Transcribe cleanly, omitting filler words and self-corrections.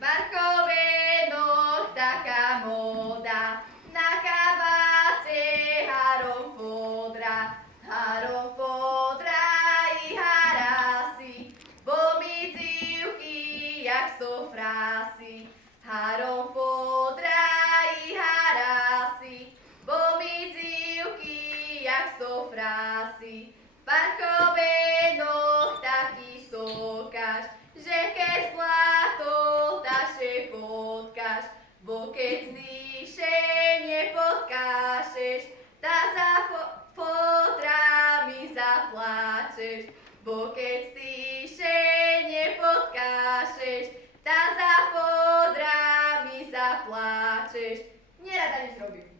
Parkovenoch taká móda, na kabáce harom fodra i harasy, pomídzivky jak sto frásy. Harom fodra i harasy, pomídzivky jak sto frásy. Parkovenoch taký sokáš, že keď zlato taše potkáš, bo keď zniše nepotkášeš, tá za fodrami zapláčeš. Bo keď zniše nepotkášeš, tá za fodrami zapláčeš. Nerada nič robím.